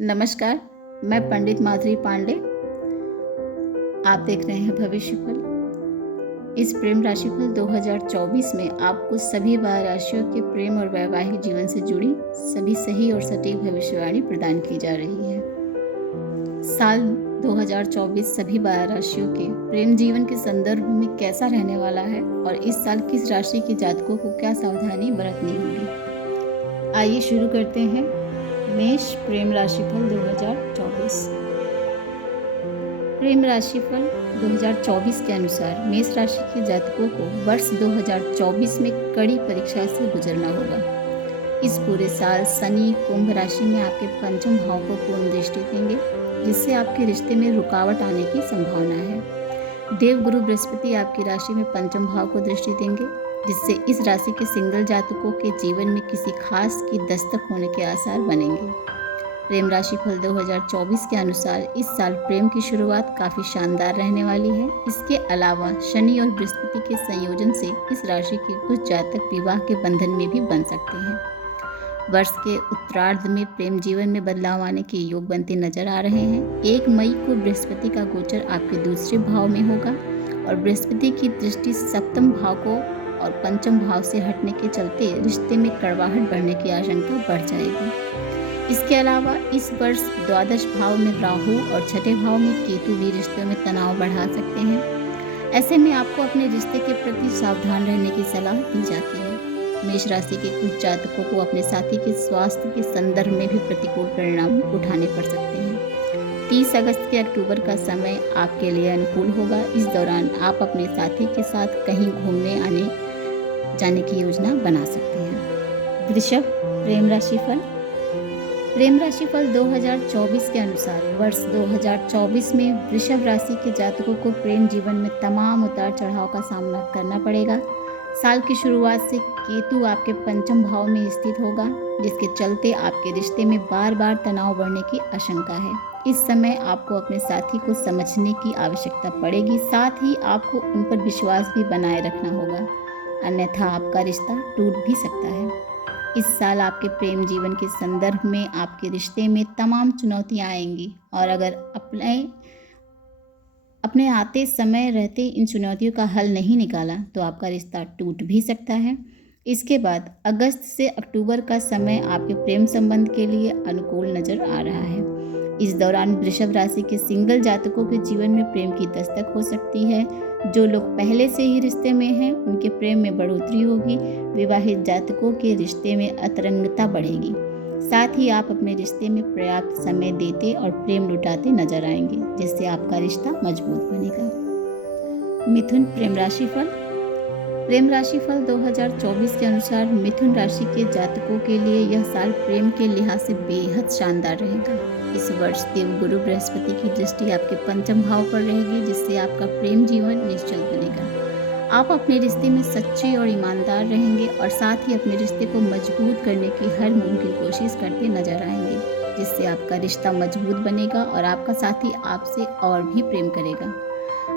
नमस्कार, मैं पंडित माधुरी पांडे। आप देख रहे हैं भविष्य फल। इस प्रेम राशिफल 2024 में आपको सभी 12 राशियों के प्रेम और वैवाहिक जीवन से जुड़ी सभी सही और सटीक भविष्यवाणी प्रदान की जा रही है। साल 2024 सभी 12 राशियों के प्रेम जीवन के संदर्भ में कैसा रहने वाला है और इस साल किस राशि के जातकों को क्या सावधानी बरतनी होगी। आइए शुरू करते हैं। मेष प्रेम राशिफल 2024। प्रेम राशिफल 2024 के अनुसार मेष राशि के जातकों को वर्ष 2024 में कड़ी परीक्षा से गुजरना होगा। इस पूरे साल शनि कुंभ राशि में आपके पंचम भाव को पूर्ण दृष्टि देंगे, जिससे आपके रिश्ते में रुकावट आने की संभावना है। देवगुरु बृहस्पति आपकी राशि में पंचम भाव को दृष्टि देंगे, जिससे इस राशि के सिंगल जातकों के जीवन में किसी खास की दस्तक होने के आसार बनेंगे। प्रेम राशिफल 2024 के अनुसार इस साल प्रेम की शुरुआत काफ़ी शानदार रहने वाली है। इसके अलावा शनि और बृहस्पति के संयोजन से इस राशि के कुछ जातक विवाह के बंधन में भी बन सकते हैं। वर्ष के उत्तरार्ध में प्रेम जीवन में बदलाव आने के योग बनते नजर आ रहे हैं। 1 मई को बृहस्पति का गोचर आपके दूसरे भाव में होगा और बृहस्पति की दृष्टि सप्तम भाव को और पंचम भाव से हटने के चलते रिश्ते में कड़वाहट बढ़ने की आशंका बढ़ जाएगी। इसके अलावा इस वर्ष द्वादश भाव में राहु और छठे भाव में केतु भी रिश्तों में तनाव बढ़ा सकते हैं। ऐसे में आपको अपने रिश्ते के प्रति सावधान रहने की सलाह दी जाती है। मेष राशि के कुछ जातकों को अपने साथी के स्वास्थ्य के संदर्भ में भी प्रतिकूल परिणाम उठाने पड़ सकते हैं। 30 अगस्त के अक्टूबर का समय आपके लिए अनुकूल होगा। इस दौरान आप अपने साथी के साथ कहीं घूमने आने जाने की योजना बना सकते हैं। वृषभ प्रेम राशिफल। प्रेम राशिफल 2024 के अनुसार वर्ष 2024 में वृषभ राशि के जातकों को प्रेम जीवन में तमाम उतार चढ़ाव का सामना करना पड़ेगा। साल की शुरुआत से केतु आपके पंचम भाव में स्थित होगा, जिसके चलते आपके रिश्ते में बार बार तनाव बढ़ने की आशंका है। इस समय आपको अपने साथी को समझने की आवश्यकता पड़ेगी, साथ ही आपको उन पर विश्वास भी बनाए रखना होगा, अन्यथा आपका रिश्ता टूट भी सकता है। इस साल आपके प्रेम जीवन के संदर्भ में आपके रिश्ते में तमाम चुनौतियां आएंगी और अगर अपने आते समय रहते इन चुनौतियों का हल नहीं निकाला तो आपका रिश्ता टूट भी सकता है। इसके बाद अगस्त से अक्टूबर का समय आपके प्रेम संबंध के लिए अनुकूल नजर आ रहा है। इस दौरान वृषभ राशि के सिंगल जातकों के जीवन में प्रेम की दस्तक हो सकती है। जो लोग पहले से ही रिश्ते में हैं उनके प्रेम में बढ़ोतरी होगी। विवाहित जातकों के रिश्ते में अतरंगता बढ़ेगी। साथ ही आप अपने रिश्ते में पर्याप्त समय देते और प्रेम लुटाते नजर आएंगे, जिससे आपका रिश्ता मजबूत बनेगा। मिथुन प्रेम राशिफल। प्रेम राशिफल 2024 के अनुसार मिथुन राशि के जातकों के लिए यह साल प्रेम के लिहाज से बेहद शानदार रहेगा। इस वर्ष देवगुरु बृहस्पति की दृष्टि आपके पंचम भाव पर रहेगी, जिससे आपका प्रेम जीवन निश्चल बनेगा। आप अपने रिश्ते में सच्चे और ईमानदार रहेंगे और साथ ही अपने रिश्ते को मजबूत करने की हर मुमकिन कोशिश करते नजर आएंगे, जिससे आपका रिश्ता मजबूत बनेगा और आपका साथी आपसे और भी प्रेम करेगा।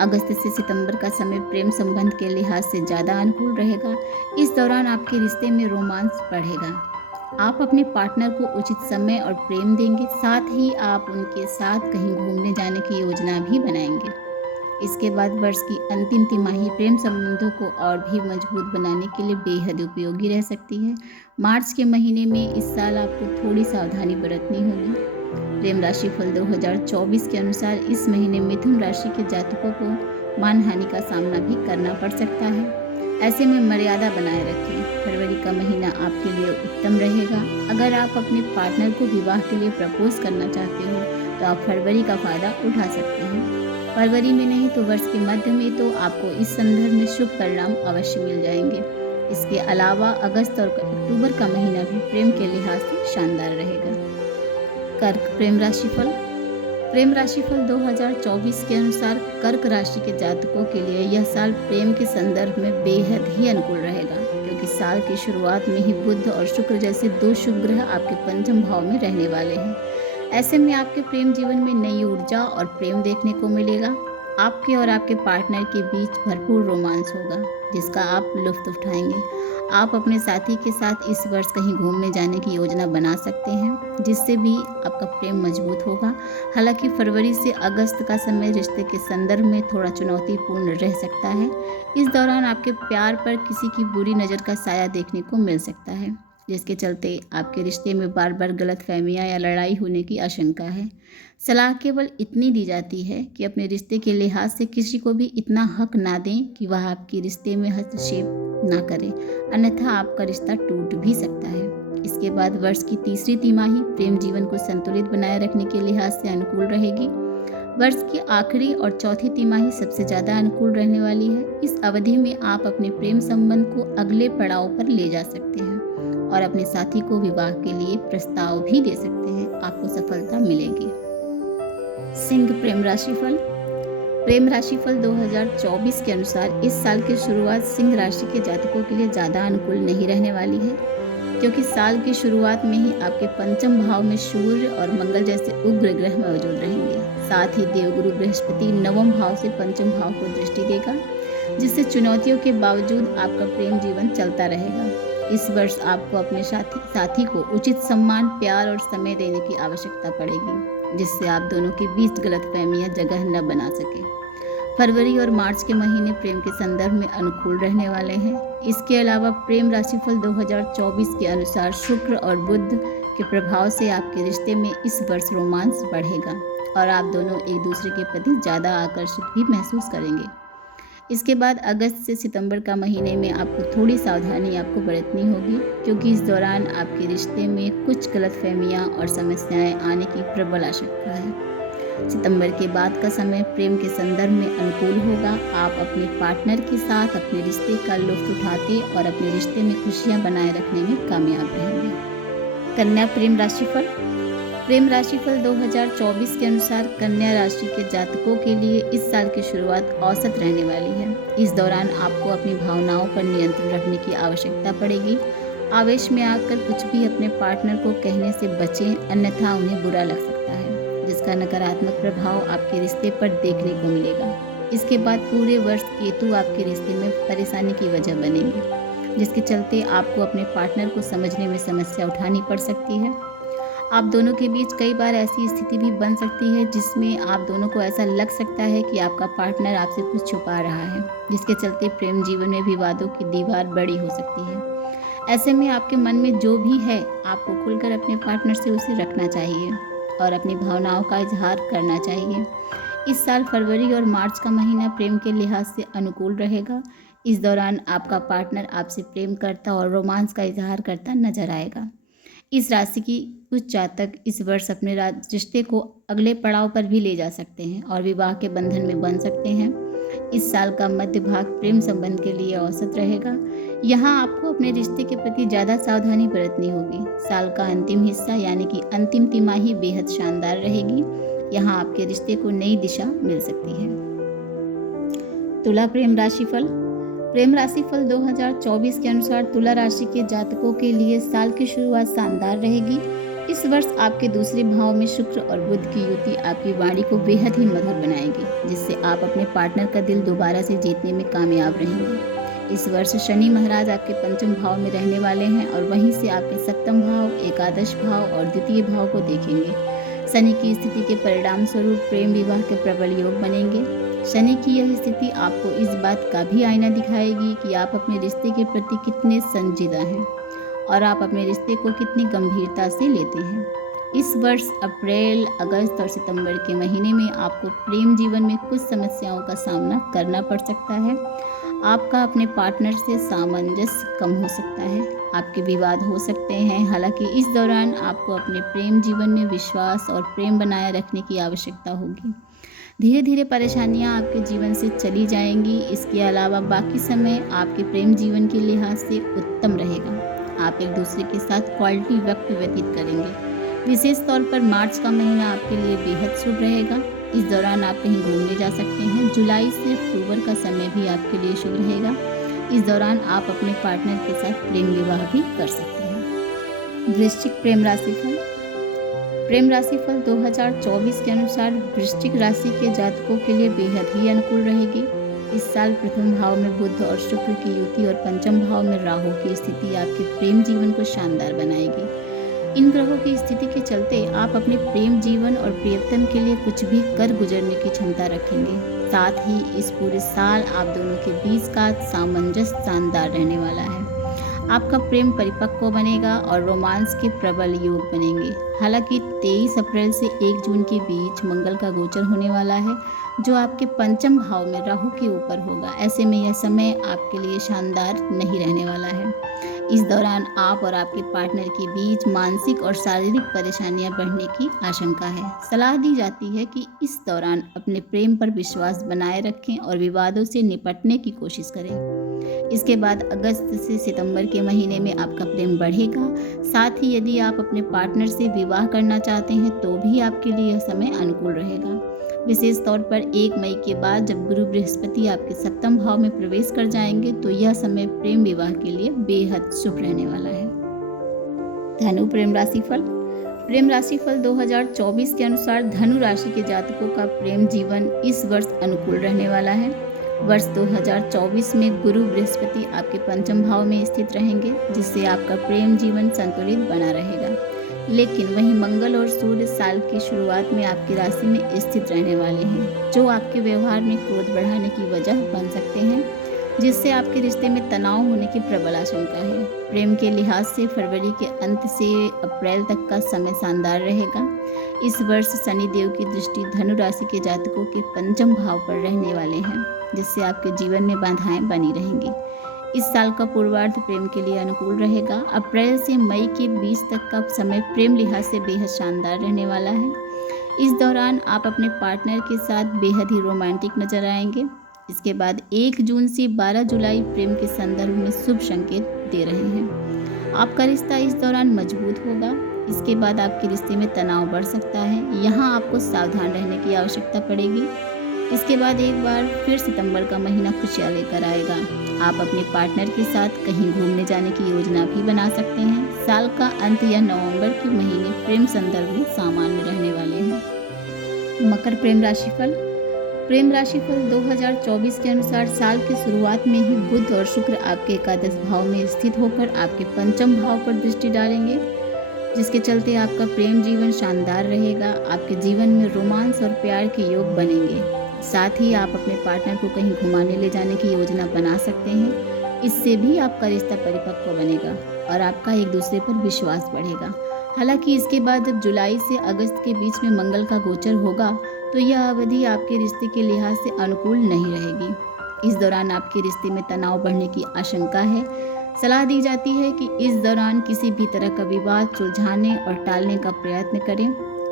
अगस्त से सितंबर का समय प्रेम संबंध के लिहाज से ज़्यादा अनुकूल रहेगा। इस दौरान आपके रिश्ते में रोमांस बढ़ेगा। आप अपने पार्टनर को उचित समय और प्रेम देंगे, साथ ही आप उनके साथ कहीं घूमने जाने की योजना भी बनाएंगे। इसके बाद वर्ष की अंतिम तिमाही प्रेम संबंधों को और भी मजबूत बनाने के लिए बेहद उपयोगी रह सकती है। मार्च के महीने में इस साल आपको थोड़ी सावधानी बरतनी होगी। प्रेम राशिफल 2024 के अनुसार इस महीने मिथुन राशि के जातकों को मानहानि का सामना भी करना पड़ सकता है। ऐसे में मर्यादा बनाए रखें। फरवरी का महीना आपके लिए उत्तम रहेगा। अगर आप अपने पार्टनर को विवाह के लिए प्रपोज करना चाहते हो तो आप फरवरी का फायदा उठा सकते हैं। फरवरी में नहीं तो वर्ष के मध्य में तो आपको इस संदर्भ में शुभ परिणाम अवश्य मिल जाएंगे। इसके अलावा अगस्त और अक्टूबर का महीना भी प्रेम के लिहाज से शानदार रहेगा। कर्क प्रेम राशिफल। प्रेम राशिफल 2024 के अनुसार कर्क राशि के जातकों के लिए यह साल प्रेम के संदर्भ में बेहद ही अनुकूल रहेगा, क्योंकि साल की शुरुआत में ही बुध और शुक्र जैसे 2 शुभ ग्रह आपके पंचम भाव में रहने वाले हैं। ऐसे में आपके प्रेम जीवन में नई ऊर्जा और प्रेम देखने को मिलेगा। आपके और आपके पार्टनर के बीच भरपूर रोमांस होगा, जिसका आप लुत्फ़ उठाएँगे। आप अपने साथी के साथ इस वर्ष कहीं घूमने जाने की योजना बना सकते हैं, जिससे भी आपका प्रेम मजबूत होगा। हालाँकि फरवरी से अगस्त का समय रिश्ते के संदर्भ में थोड़ा चुनौतीपूर्ण रह सकता है। इस दौरान आपके प्यार पर किसी की बुरी नज़र का साया देखने को मिल सकता है, जिसके चलते आपके रिश्ते में बार-बार गलतफ़हमियाँ या लड़ाई होने की आशंका है। सलाह केवल इतनी दी जाती है कि अपने रिश्ते के लिहाज से किसी को भी इतना हक ना दें कि वह आपके रिश्ते में हस्तक्षेप ना करे, अन्यथा आपका रिश्ता टूट भी सकता है। इसके बाद वर्ष की तीसरी तिमाही प्रेम जीवन को संतुलित बनाए रखने के लिहाज से अनुकूल रहेगी। वर्ष की आखिरी और चौथी तिमाही सबसे ज़्यादा अनुकूल रहने वाली है। इस अवधि में आप अपने प्रेम संबंध को अगले पड़ाव पर ले जा सकते हैं और अपने साथी को विवाह के लिए प्रस्ताव भी दे सकते हैं। आपको सफलता मिलेगी। सिंह प्रेम राशिफल। प्रेम राशिफल 2024 के अनुसार इस साल की शुरुआत सिंह राशि के जातकों के लिए ज़्यादा अनुकूल नहीं रहने वाली है, क्योंकि साल की शुरुआत में ही आपके पंचम भाव में सूर्य और मंगल जैसे उग्र ग्रह मौजूद रहेंगे। साथ ही देवगुरु बृहस्पति नवम भाव से पंचम भाव को दृष्टि देगा, जिससे चुनौतियों के बावजूद आपका प्रेम जीवन चलता रहेगा। इस वर्ष आपको अपने साथी को उचित सम्मान, प्यार और समय देने की आवश्यकता पड़ेगी, जिससे आप दोनों के बीच गलतफहमियां जगह न बना सके। फरवरी और मार्च के महीने प्रेम के संदर्भ में अनुकूल रहने वाले हैं। इसके अलावा प्रेम राशिफल 2024 के अनुसार शुक्र और बुध के प्रभाव से आपके रिश्ते में इस वर्ष रोमांस बढ़ेगा और आप दोनों एक दूसरे के प्रति ज़्यादा आकर्षित भी महसूस करेंगे। इसके बाद अगस्त से सितंबर का महीने में आपको थोड़ी सावधानी आपको बरतनी होगी, क्योंकि इस दौरान आपके रिश्ते में कुछ गलतफहमियां और समस्याएं आने की प्रबल आशंका है। सितंबर के बाद का समय प्रेम के संदर्भ में अनुकूल होगा। आप अपने पार्टनर के साथ अपने रिश्ते का लुत्फ़ उठाते और अपने रिश्ते में खुशियां बनाए रखने में कामयाब रहेंगे। कन्या प्रेम राशिफल। प्रेम राशिफल 2024 के अनुसार कन्या राशि के जातकों के लिए इस साल की शुरुआत औसत रहने वाली है। इस दौरान आपको अपनी भावनाओं पर नियंत्रण रखने की आवश्यकता पड़ेगी। आवेश में आकर कुछ भी अपने पार्टनर को कहने से बचें, अन्यथा उन्हें बुरा लग सकता है, जिसका नकारात्मक प्रभाव आपके रिश्ते पर देखने को मिलेगा। इसके बाद पूरे वर्ष केतु आपके रिश्ते में परेशानी की वजह बनेंगे, जिसके चलते आपको अपने पार्टनर को समझने में समस्या उठानी पड़ सकती है। आप दोनों के बीच कई बार ऐसी स्थिति भी बन सकती है जिसमें आप दोनों को ऐसा लग सकता है कि आपका पार्टनर आपसे कुछ छुपा रहा है, जिसके चलते प्रेम जीवन में विवादों की दीवार बड़ी हो सकती है। ऐसे में आपके मन में जो भी है, आपको खुलकर अपने पार्टनर से उसे रखना चाहिए और अपनी भावनाओं का इजहार करना चाहिए। इस साल फरवरी और मार्च का महीना प्रेम के लिहाज से अनुकूल रहेगा। इस दौरान आपका पार्टनर आपसे प्रेम करता और रोमांस का इजहार करता नजर आएगा। इस राशि की कुछ जातक इस वर्ष अपने रिश्ते को अगले पड़ाव पर भी ले जा सकते हैं और विवाह के बंधन में बंध सकते हैं। इस साल का मध्य भाग प्रेम संबंध के लिए औसत रहेगा। यहाँ आपको अपने रिश्ते के प्रति ज़्यादा सावधानी बरतनी होगी। साल का अंतिम हिस्सा यानी कि अंतिम तिमाही बेहद शानदार रहेगी। यहाँ आपके रिश्ते को नई दिशा मिल सकती है। तुला प्रेम राशिफल। प्रेम राशिफल 2024 के अनुसार तुला राशि के जातकों के लिए साल की शुरुआत शानदार रहेगी। इस वर्ष आपके दूसरे भाव में शुक्र और बुध की युति आपकी वाणी को बेहद ही मधुर बनाएगी, जिससे आप अपने पार्टनर का दिल दोबारा से जीतने में कामयाब रहेंगे। इस वर्ष शनि महाराज आपके पंचम भाव में रहने वाले हैं और वहीं से आपके सप्तम भाव, एकादश भाव और द्वितीय भाव को देखेंगे। शनि की स्थिति के परिणाम स्वरूप प्रेम विवाह के प्रबल योग बनेंगे। शनि की यह स्थिति आपको इस बात का भी आईना दिखाएगी कि आप अपने रिश्ते के प्रति कितने संजीदा हैं और आप अपने रिश्ते को कितनी गंभीरता से लेते हैं। इस वर्ष अप्रैल, अगस्त और सितंबर के महीने में आपको प्रेम जीवन में कुछ समस्याओं का सामना करना पड़ सकता है। आपका अपने पार्टनर से सामंजस्य कम हो सकता है, आपके विवाद हो सकते हैं। हालांकि इस दौरान आपको अपने प्रेम जीवन में विश्वास और प्रेम बनाए रखने की आवश्यकता होगी। धीरे धीरे परेशानियां आपके जीवन से चली जाएंगी। इसके अलावा बाकी समय आपके प्रेम जीवन के लिहाज से उत्तम रहेगा। आप एक दूसरे के साथ क्वालिटी वक्त व्यतीत करेंगे। विशेष तौर पर मार्च का महीना आपके लिए बेहद शुभ रहेगा। इस दौरान आप कहीं घूमने जा सकते हैं। जुलाई से अक्टूबर का समय भी आपके लिए शुभ रहेगा। इस दौरान आप अपने पार्टनर के साथ प्रेम विवाह भी कर सकते हैं। वृश्चिक प्रेम राशिफल। प्रेम राशिफल 2024 के अनुसार वृश्चिक राशि के जातकों के लिए बेहद ही अनुकूल रहेगी। इस साल प्रथम भाव में बुध और शुक्र की युति और पंचम भाव में राहु की स्थिति आपके प्रेम जीवन को शानदार बनाएगी। इन ग्रहों की स्थिति के चलते आप अपने प्रेम जीवन और प्रियतम के लिए कुछ भी कर गुजरने की क्षमता रखेंगे। साथ ही इस पूरे साल आप दोनों के बीच का सामंजस्य शानदार रहने वाला है। आपका प्रेम परिपक्व बनेगा और रोमांस के प्रबल योग बनेंगे। हालांकि 23 अप्रैल से 1 जून के बीच मंगल का गोचर होने वाला है, जो आपके पंचम भाव में राहु के ऊपर होगा। ऐसे में यह समय आपके लिए शानदार नहीं रहने वाला है। इस दौरान आप और आपके पार्टनर के बीच मानसिक और शारीरिक परेशानियां बढ़ने की आशंका है। सलाह दी जाती है कि इस दौरान अपने प्रेम पर विश्वास बनाए रखें और विवादों से निपटने की कोशिश करें। इसके बाद अगस्त से सितंबर के महीने में आपका प्रेम बढ़ेगा। साथ ही यदि आप अपने पार्टनर से विवाह करना चाहते हैं तो भी आपके लिए यह समय अनुकूल रहेगा। विशेष तौर पर 1 मई के बाद जब गुरु बृहस्पति आपके सप्तम भाव में प्रवेश कर जाएंगे तो यह समय प्रेम विवाह के लिए बेहद शुभ रहने वाला है। धनु प्रेम राशिफल 2024 के अनुसार धनु राशि के जातकों का प्रेम जीवन इस वर्ष अनुकूल रहने वाला है। वर्ष 2024 में गुरु बृहस्पति आपके पंचम भाव में स्थित रहेंगे, जिससे आपका प्रेम जीवन संतुलित बना रहेगा। लेकिन वहीं मंगल और सूर्य साल की शुरुआत में आपकी राशि में स्थित रहने वाले हैं, जो आपके व्यवहार में क्रोध बढ़ाने की वजह बन सकते हैं, जिससे आपके रिश्ते में तनाव होने की प्रबल आशंका है। प्रेम के लिहाज से फरवरी के अंत से अप्रैल तक का समय शानदार रहेगा। इस वर्ष शनि देव की दृष्टि धनु राशि के जातकों के पंचम भाव पर रहने वाले हैं, जिससे आपके जीवन में बाधाएं बनी रहेंगी। इस साल का पूर्वार्ध प्रेम के लिए अनुकूल रहेगा। अप्रैल से मई के 20 तक का समय प्रेम लिहाज से बेहद शानदार रहने वाला है। इस दौरान आप अपने पार्टनर के साथ बेहद ही रोमांटिक नजर आएंगे। इसके बाद 1 जून से 12 जुलाई प्रेम के संदर्भ में शुभ संकेत दे रहे हैं। आपका रिश्ता इस दौरान मजबूत होगा। इसके बाद आपके रिश्ते में तनाव बढ़ सकता है। यहाँ आपको सावधान रहने की आवश्यकता पड़ेगी। इसके बाद एक बार फिर सितंबर का महीना खुशियाँ लेकर आएगा। आप अपने पार्टनर के साथ कहीं घूमने जाने की योजना भी बना सकते हैं। साल का अंत या नवंबर के महीने प्रेम संदर्भ में सामान्य रहने वाले हैं। मकर प्रेम राशिफल 2024 के अनुसार साल की शुरुआत में ही बुध और शुक्र आपके एकादश भाव में स्थित होकर आपके पंचम भाव पर दृष्टि डालेंगे, जिसके चलते आपका प्रेम जीवन शानदार रहेगा। आपके जीवन में रोमांस और प्यार के योग बनेंगे। साथ ही आप अपने पार्टनर को कहीं घुमाने ले जाने की योजना बना सकते हैं। इससे भी आपका रिश्ता परिपक्व बनेगा और आपका एक दूसरे पर विश्वास बढ़ेगा। हालांकि इसके बाद जब जुलाई से अगस्त के बीच में मंगल का गोचर होगा तो यह अवधि आपके रिश्ते के लिहाज से अनुकूल नहीं रहेगी। इस दौरान आपके रिश्ते में तनाव बढ़ने की आशंका है। सलाह दी जाती है कि इस दौरान किसी भी तरह का विवाद सुलझाने और टालने का प्रयत्न करें।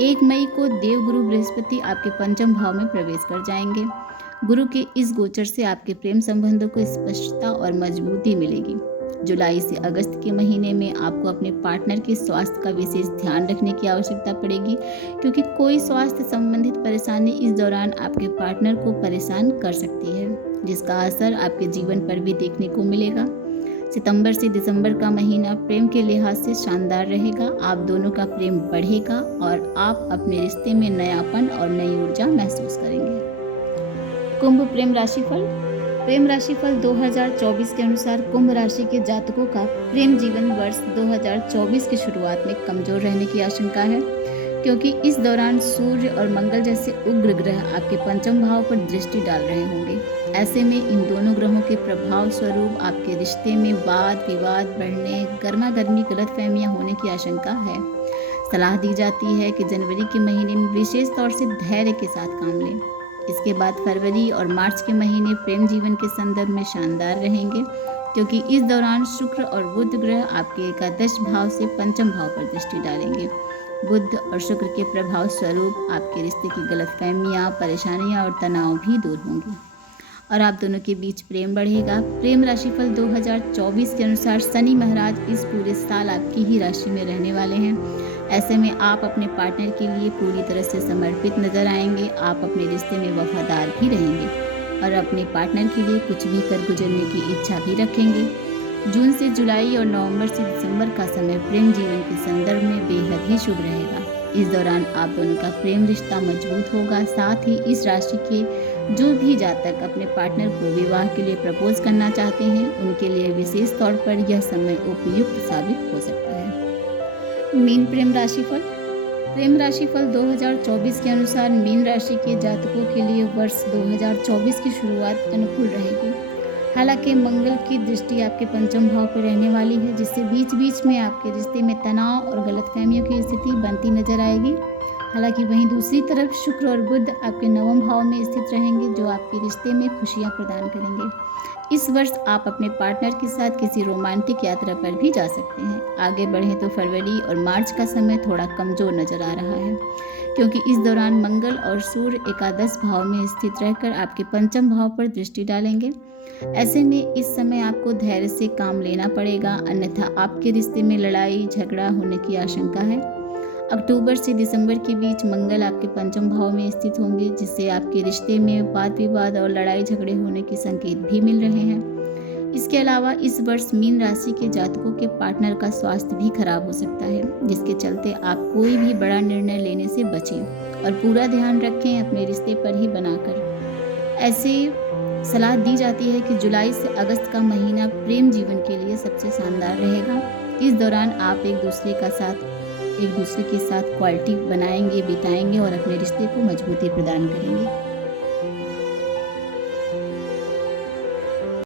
1 मई को देवगुरु बृहस्पति आपके पंचम भाव में प्रवेश कर जाएंगे। गुरु के इस गोचर से आपके प्रेम संबंधों को स्पष्टता और मजबूती मिलेगी। जुलाई से अगस्त के महीने में आपको अपने पार्टनर के स्वास्थ्य का विशेष ध्यान रखने की आवश्यकता पड़ेगी, क्योंकि कोई स्वास्थ्य संबंधित परेशानी इस दौरान आपके पार्टनर को परेशान कर सकती है, जिसका असर आपके जीवन पर भी देखने को मिलेगा। सितंबर से दिसंबर का महीना प्रेम के लिहाज से शानदार रहेगा। आप दोनों का प्रेम बढ़ेगा और आप अपने रिश्ते में नयापन और नई ऊर्जा महसूस करेंगे। कुंभ प्रेम राशिफल 2024 के अनुसार कुंभ राशि के जातकों का प्रेम जीवन वर्ष 2024 की शुरुआत में कमजोर रहने की आशंका है, क्योंकि इस दौरान सूर्य और मंगल जैसे उग्र ग्रह आपके पंचम भाव पर दृष्टि डाल रहे होंगे। ऐसे में इन दोनों ग्रहों के प्रभाव स्वरूप आपके रिश्ते में वाद विवाद बढ़ने, गर्मा गर्मी गलतफहमियां होने की आशंका है। सलाह दी जाती है कि जनवरी के महीने में विशेष तौर से धैर्य के साथ काम लें। इसके बाद फरवरी और मार्च के महीने प्रेम जीवन के संदर्भ में शानदार रहेंगे, क्योंकि इस दौरान शुक्र और बुध ग्रह आपके एकादश भाव से पंचम भाव पर दृष्टि डालेंगे। बुध और शुक्र के प्रभाव स्वरूप आपके रिश्ते की गलतफहमियां, परेशानियां और तनाव भी दूर होंगे और आप दोनों के बीच प्रेम बढ़ेगा। प्रेम राशिफल 2024 के अनुसार शनि महाराज इस पूरे साल आपकी ही राशि में रहने वाले हैं। ऐसे में आप अपने पार्टनर के लिए पूरी तरह से समर्पित नजर आएंगे। आप अपने रिश्ते में वफादार भी रहेंगे और अपने पार्टनर के लिए कुछ भी कर गुजरने की इच्छा भी रखेंगे। जून से जुलाई और नवंबर से दिसंबर का समय प्रेम जीवन के संदर्भ में बेहद ही शुभ रहेगा। इस दौरान आप दोनों का प्रेम रिश्ता मजबूत होगा। साथ ही इस राशि के जो भी जातक अपने पार्टनर को विवाह के लिए प्रपोज करना चाहते हैं, उनके लिए विशेष तौर पर यह समय उपयुक्त साबित हो सकता है। मीन प्रेम राशिफल। प्रेम राशिफल 2024 के अनुसार मीन राशि के जातकों के लिए वर्ष 2024 की शुरुआत अनुकूल रहेगी। हालांकि मंगल की दृष्टि आपके पंचम भाव पर रहने वाली है, जिससे बीच बीच में आपके रिश्ते में तनाव और गलतफहमियों की स्थिति बनती नजर आएगी। हालांकि वहीं दूसरी तरफ शुक्र और बुध आपके नवम भाव में स्थित रहेंगे, जो आपके रिश्ते में खुशियां प्रदान करेंगे। इस वर्ष आप अपने पार्टनर के साथ किसी रोमांटिक यात्रा पर भी जा सकते हैं। आगे बढ़ें तो फरवरी और मार्च का समय थोड़ा कमजोर नजर आ रहा है, क्योंकि इस दौरान मंगल और सूर्य एकादश भाव में स्थित रहकर आपके पंचम भाव पर दृष्टि डालेंगे। ऐसे में इस समय आपको धैर्य से काम लेना पड़ेगा, अन्यथा आपके रिश्ते में लड़ाई झगड़ा होने की आशंका है। अक्टूबर से दिसंबर के बीच मंगल आपके पंचम भाव में स्थित होंगे, जिससे आपके रिश्ते में वाद विवाद और लड़ाई झगड़े होने के संकेत भी मिल रहे हैं। इसके अलावा इस वर्ष मीन राशि के जातकों के पार्टनर का स्वास्थ्य भी खराब हो सकता है, जिसके चलते आप कोई भी बड़ा निर्णय लेने से बचें और पूरा ध्यान रखें अपने रिश्ते पर ही बनाकर। ऐसे सलाह दी जाती है कि जुलाई से अगस्त का महीना प्रेम जीवन के लिए सबसे शानदार रहेगा। इस दौरान आप एक दूसरे के साथ क्वालिटी बनाएंगे, बिताएंगे और अपने रिश्ते को मजबूती प्रदान करेंगे।